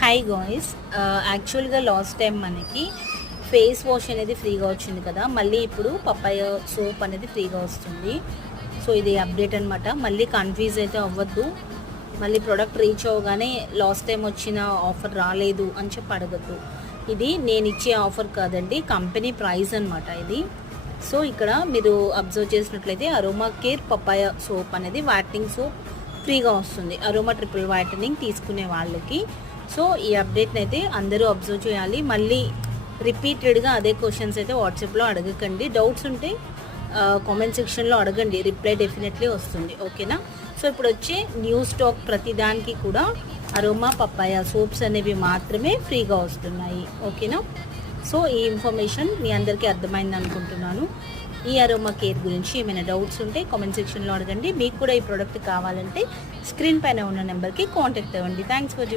Hi guys, యాక్చువల్గా last time మనకి face wash అనేది ఫ్రీగా వచ్చింది కదా. మళ్ళీ ఇప్పుడు పప్పాయ సోప్ అనేది ఫ్రీగా వస్తుంది. సో ఇది అప్డేట్ అనమాట. మళ్ళీ కన్ఫ్యూజ్ అయితే అవ్వద్దు. మళ్ళీ ప్రోడక్ట్ రీచ్ అవ్వగానే లాస్ట్ టైం వచ్చిన ఆఫర్ రాలేదు అని చెప్పి అడగద్దు. ఇది నేను ఇచ్చే ఆఫర్ కాదండి, కంపెనీ ప్రైస్ అనమాట ఇది. సో ఇక్కడ మీరు అబ్జర్వ్ చేసినట్లయితే అరోమా కేర్ పప్పాయ సోప్ అనేది వైట్నింగ్ సోప్ ఫ్రీగా వస్తుంది అరోమా ట్రిపుల్ వైటనింగ్ తీసుకునే వాళ్ళకి. సో ఈ అప్డేట్ని అయితే అందరూ అబ్జర్వ్ చేయాలి. మళ్ళీ రిపీటెడ్గా అదే క్వశ్చన్స్ అయితే వాట్సాప్లో అడగకండి. డౌట్స్ ఉంటే కామెంట్ సెక్షన్లో అడగండి, రిప్లై డెఫినెట్లీ వస్తుంది. ఓకేనా? సో ఇప్పుడు వచ్చే న్యూ స్టాక్ ప్రతిదానికి కూడా అరోమా పప్పాయ సోప్స్ అనేవి మాత్రమే ఫ్రీగా వస్తున్నాయి. ఓకేనా? సో ఈ ఇన్ఫర్మేషన్ మీ అందరికీ అర్థమైంది అనుకుంటున్నాను. ఈ అరోమా కేర్ గురించి ఏమైనా డౌట్స్ ఉంటే కామెంట్ సెక్షన్లో అడగండి. మీకు కూడా ఈ ప్రోడక్ట్ కావాలంటే స్క్రీన్ పైన ఉన్న నెంబర్కి కాంటాక్ట్ అవ్వండి. Thanks for